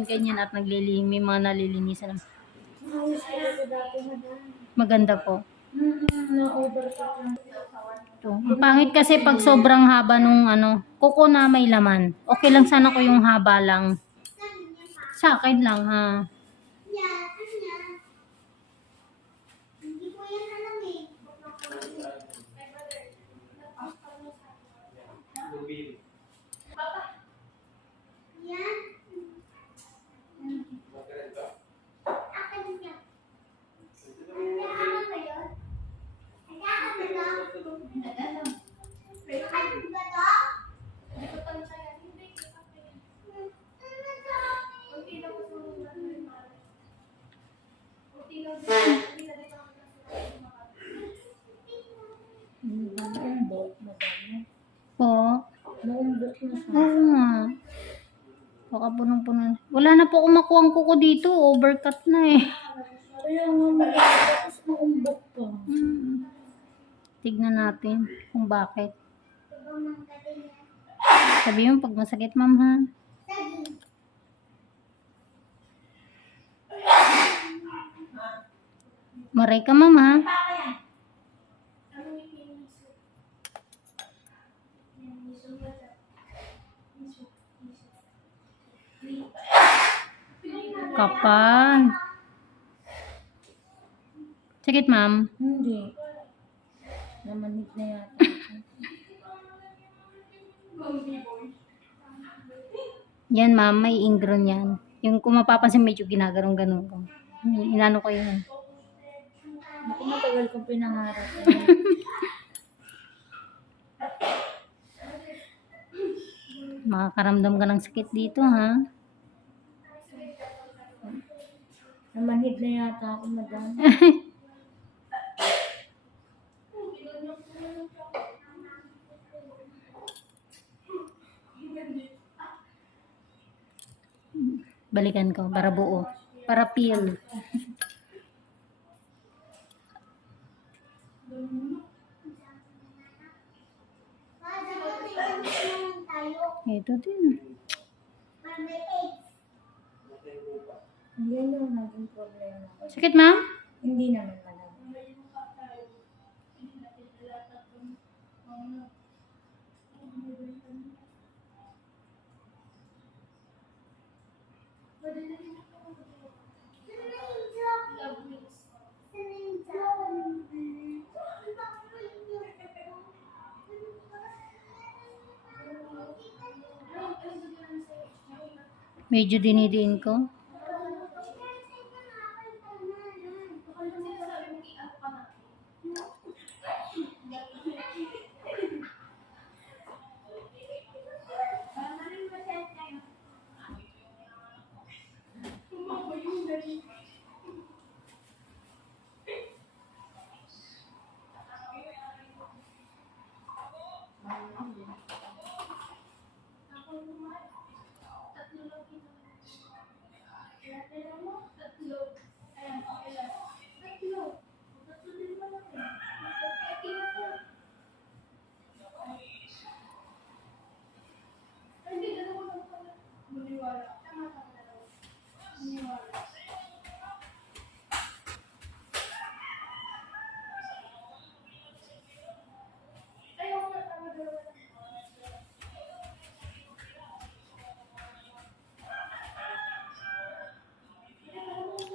ganyan at naglilinis, may mga nalilinisan. Maganda po. Ito. Ang pangit kasi pag sobrang haba nung ano, kuko na may laman. Okay lang sana ko yung haba lang. Sa akin lang ha. Naumbok, madam. Po. Naumbok na siya. Oo nga. Baka punong-puno. Wala na po akong makuha ang kuko dito. Overcut na eh. Kaya nga naumbok pa. Hmm. Tignan natin kung bakit. Sabi mo pag masakit, ma'am ha. Maray ka, ma'am ha. Kapal. Sakit, ma'am. Hindi. Namanit na yata. Yan, ma'am. May ingron yan. Yung kung mapapansin, medyo ginaganong-ganon ko. Inano ko yun. Ako matagal kong pinangarap. Makakaramdam ka ng sakit dito, ha? Namanhid na yata ako, madam. Balikan ko para buo. Para peel. Ito din. Yan yung naging problema. Sakit, ma'am? Hindi naman, madam. Medyo dinidiin ko. Laki.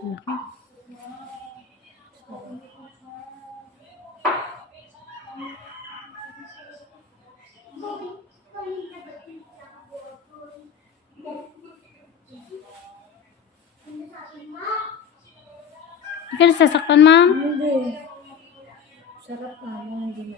Ka nasasaktan, ma'am? Hindi. Sarap hindi.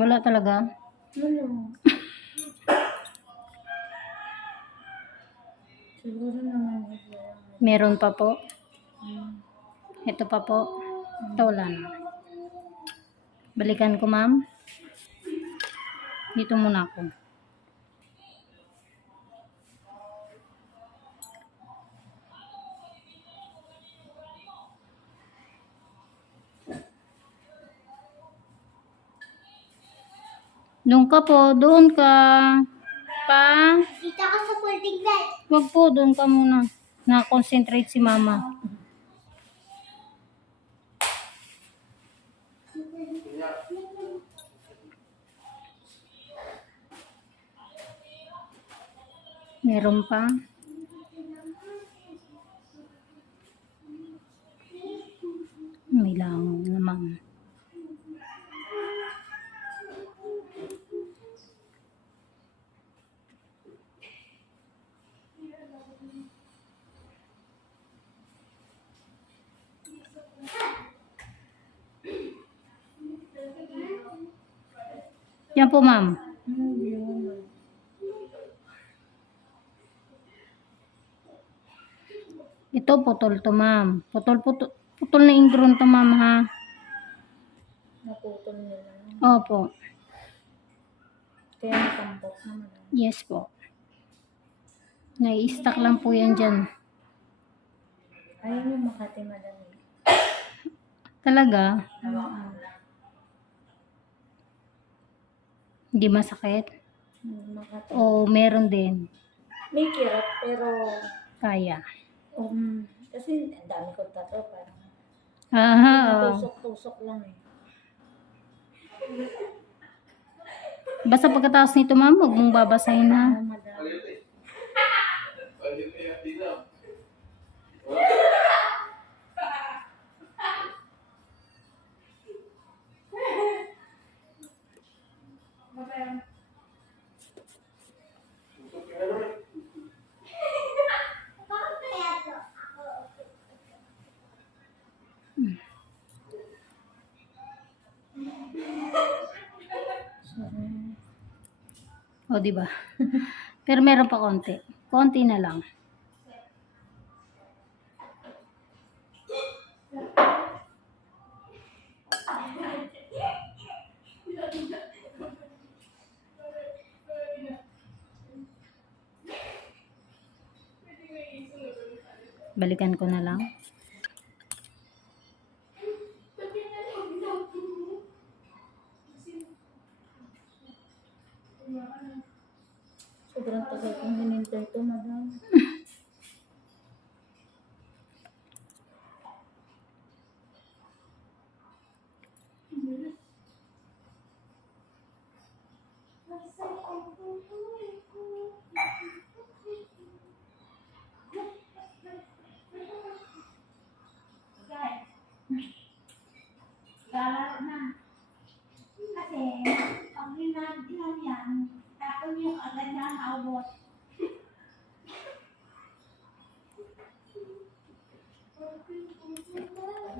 Wala talaga. Siguro naman ito. Meron pa po. Hmm. Ito pa po. Ito wala na. Balikan ko, ma'am. Dito muna ako. Doon ka po, doon ka. Pa, Kita ka sa folding bed. wag po, doon ka muna. Na-concentrate si mama. Meron pa. May langaw naman. Yan po, ma'am. Ito, putol to, ma'am. Putol, putol, putol na ingron to, ma'am, ha? Naputol nila. Opo. Kaya nakampok naman. Yes po. Nai-stack lang po yan dyan. Ayaw mo Makati madami. Talaga, Oo. Hindi masakit. Makati. O meron din. May kirot pero Kaya. um, kasi ang dami kong tato parang Aha, oo. tusok-tusok lang eh. Basta pagkatapos nito, ma'am, huwag mong babasahin, ha? Ano madami. O, di ba? Pero meron pa konti. Konti na lang. Balikan ko na lang. Sobrang tagal kong hinintay ito, madam. Lalaro na. Kasi, pag ginagawa yan, tapos yung agad na naubos.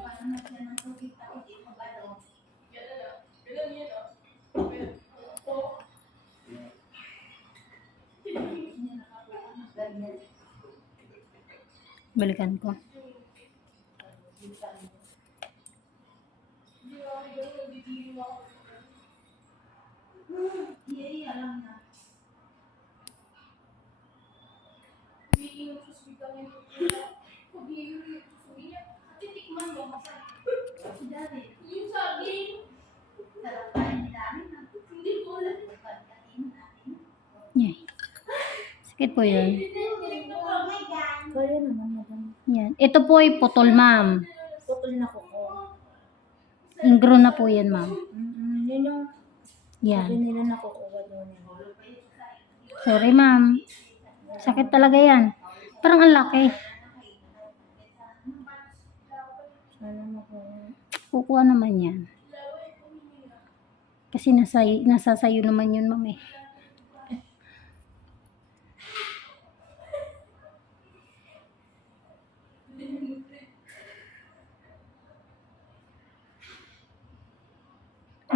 Paano na siya ng tubig tapos ipagalo? Balikan ko. Hindi, alam na. Sarap pa rin ni Dami na. Hindi ko alam. Pagkain natin. Yay. Sakit po yun. Oh. Kaya naman. Yan. Ito po ay putol, ma'am. Putol na ko ko. Ingro na po yan, ma'am. Yun yung Yan. sabi nila nakukuha doon. Sorry, ma'am. Sakit talaga yan. Parang ang laki. Kukuha naman yan. Kasi nasa, nasa sayo naman yun, ma'am eh.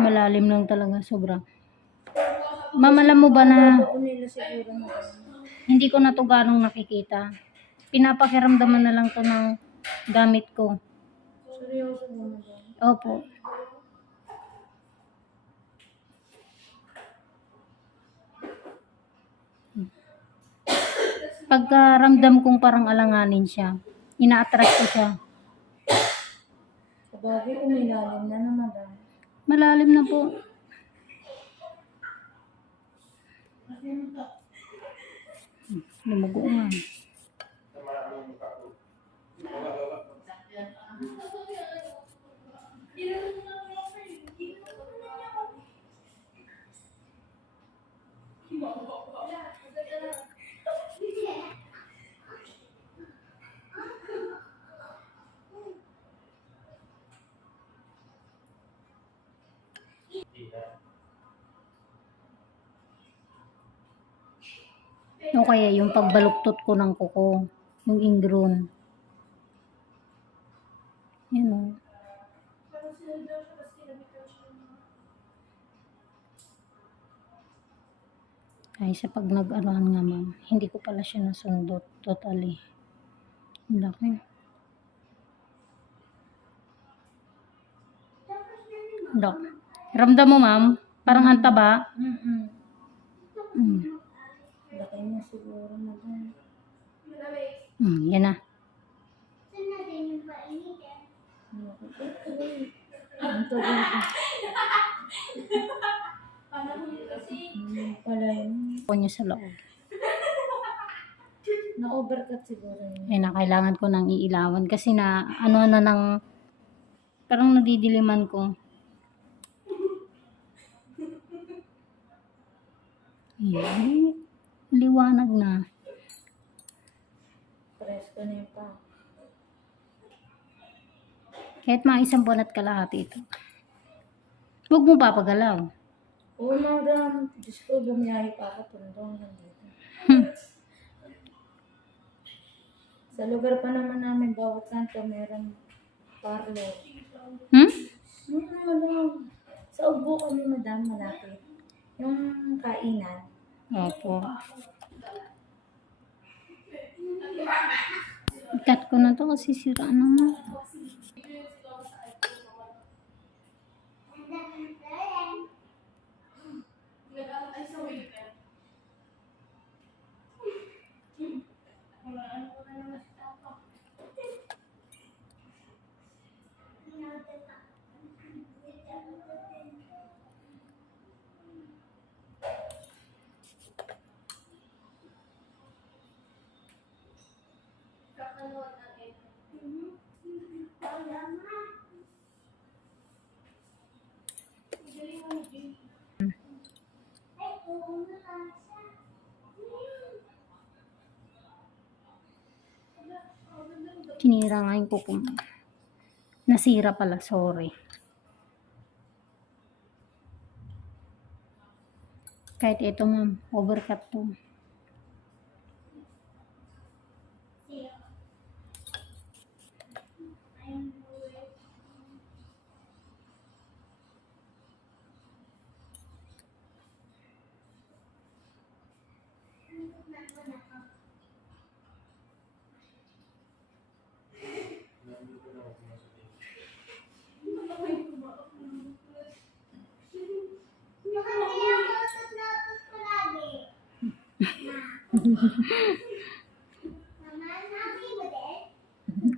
malalim lang talaga, sobra. Ma'am, alam mo ba na hindi ko na to ganong nakikita. Pinapakiramdaman na lang to ng gamit ko. Seryoso mo Opo. Pagkaramdam kong parang alanganin siya, ina-attract ko siya. Sabagay, umilalim na naman dahil. Malalim na po. Lumago nga. O kaya yung pagbaluktot ko ng kuko, yung ingrown. Yan o. Ay, sa pag nag-anuhan nga ma'am, hindi ko pala siya nasundot totally. Ang laki. Dok. Ramdam mo ma'am, parang antaba. Mm-mm. Mm. Laki niya siguro, madam. Mm, yan na. Ang tagal ko. Hmm, pala yun. Ako niya sa loob. Na-overcut siguro yun. Eh, na kailangan ko nang iilawan kasi na ano na ng parang nadidiliman ko. Eh, liwanag na. Presko na yung pa. Kahit mga isang buwan at kalahati ito. Huwag mo papagalaw. Oo, madam. Diyos ko, bumiyahe pa ako tundong nandito. Sa lugar pa naman namin, bawat santo meron parlo. Hmm? Hmm, madam. Sa Ugbo kami, madam, malapit. Yung kainan. Opo. Ikat ko na to kasi sira naman. Tinira nga yung kuko mo. Nasira pala, sorry. Kahit ito ma'am, overcut to.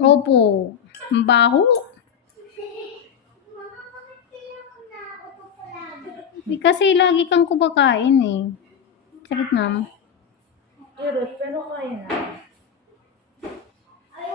Opo, ang baho. Eh, kasi lagi kang kumakain eh. Sakit ma'am. Pero, pero kaya na. Kaya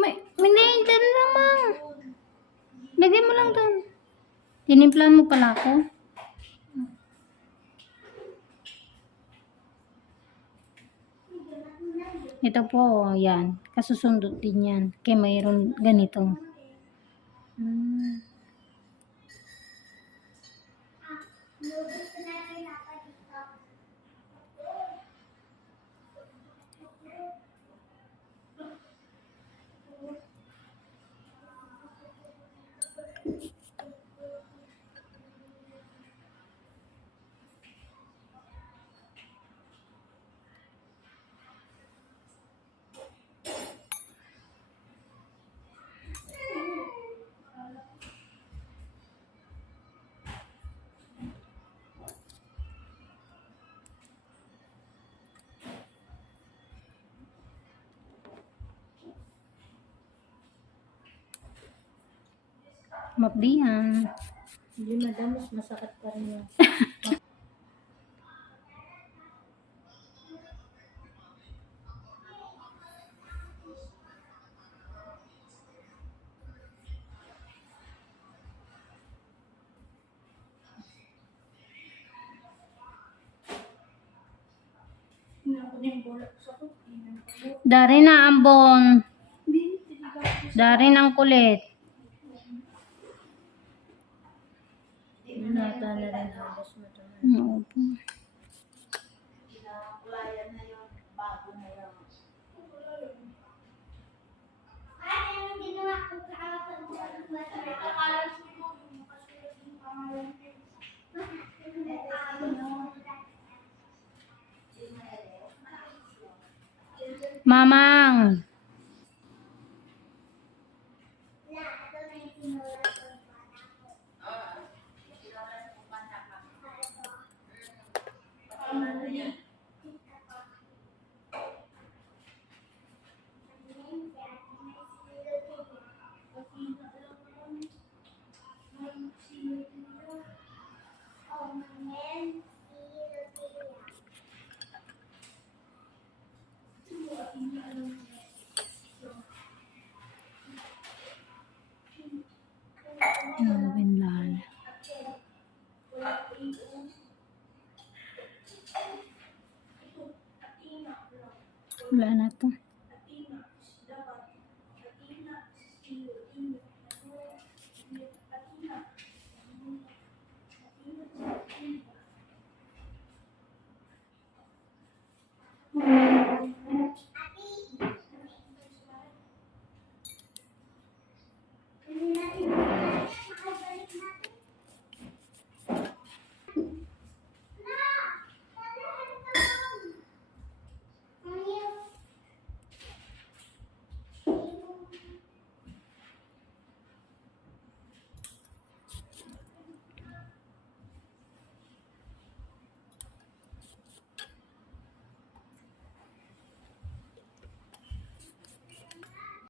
May, may dyan lang ma'am. Doon. Tinimplahan mo pala ako. Ito po, yan. Kasusundot din yan. Kaya mayroon ganito. Hmm. Mapdihan. Hindi madam, mas masakit pa rin yung Dari na ambon. Dari ng kulit. 妈妈。